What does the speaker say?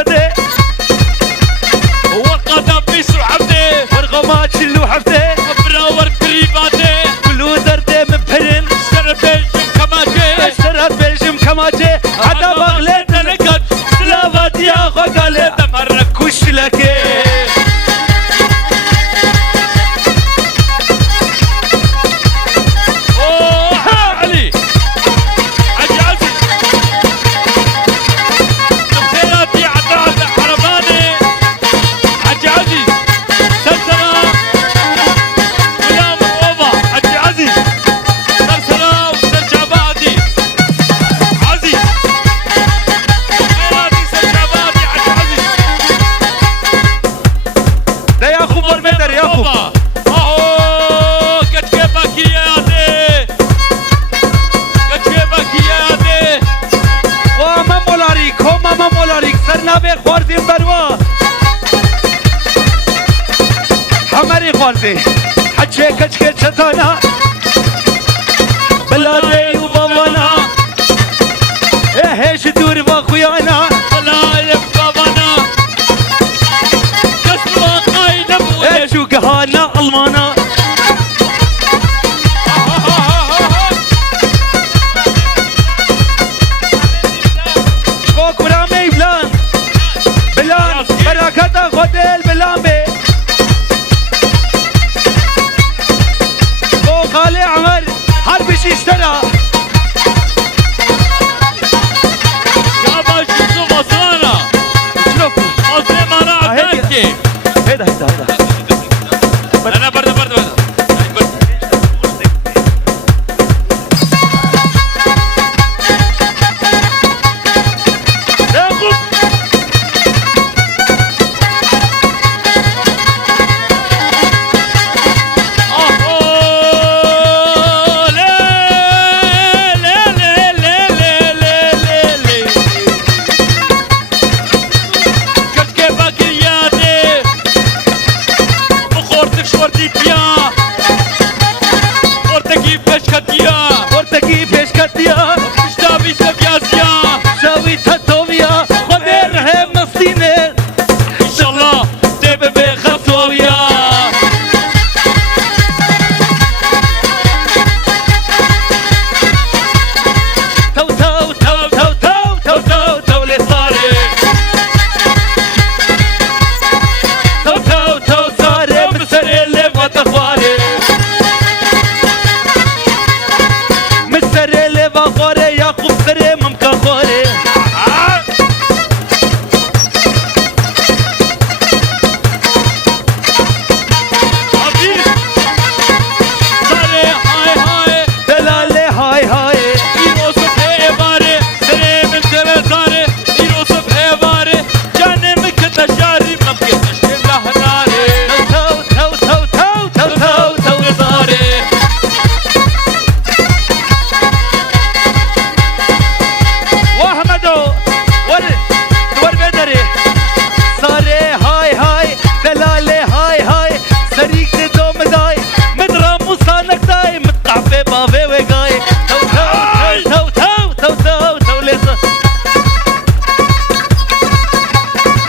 شده وقتا بيسو حفته ورغما تشلو حفته براور قريباته كلو درده مبهرن اشترى بيجم كماته اشترت بلجم كماجه حتى بغلت نلقت سلافات يا غقالة تمرك كوش لك علي عجازي نبتياتي عداد حرماني حجي عزيز سلسلة غلام اوبا حجي عزيز سلسلة وسرجابادي عزيز غيراتي سرجابادي حجي عزيز ده ياخوب ورمدر ياخوب اوبا اهو كتكيبك يادي كتكيبك يادي وما مولاريك هما ما مولاريك سرنا به خواردیم بروا حمری خواردی حجه کچکه چتانا